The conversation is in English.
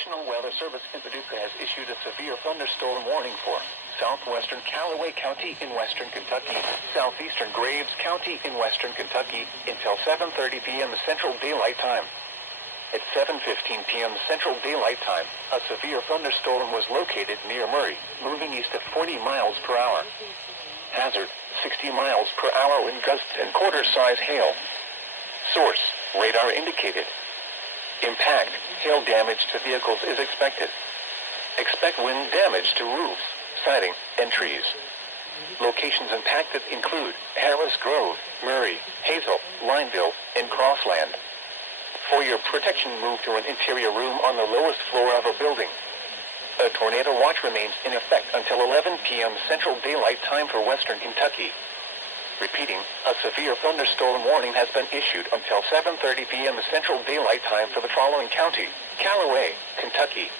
National Weather Service in Paducah has issued a severe thunderstorm warning for southwestern Callaway County in western Kentucky, southeastern Graves County in western Kentucky until 7:30 p.m. Central Daylight Time. At 7:15 p.m. Central Daylight Time, a severe thunderstorm was located near Murray, moving east at 40 miles per hour. Hazard, 60 miles per hour wind gusts and quarter-size hail. Source, radar indicated. Impact, hail damage to vehicles is expected. Expect wind damage to roofs, siding, and trees. Locations impacted include Harris Grove, Murray, Hazel, Lineville, and Crossland. For your protection, move to an interior room on the lowest floor of a building. A tornado watch remains in effect until 11 p.m. Central Daylight Time for western Kentucky. Repeating, a severe thunderstorm warning has been issued until 7:30 p.m. Central Daylight Time for the following county: Callaway, Kentucky,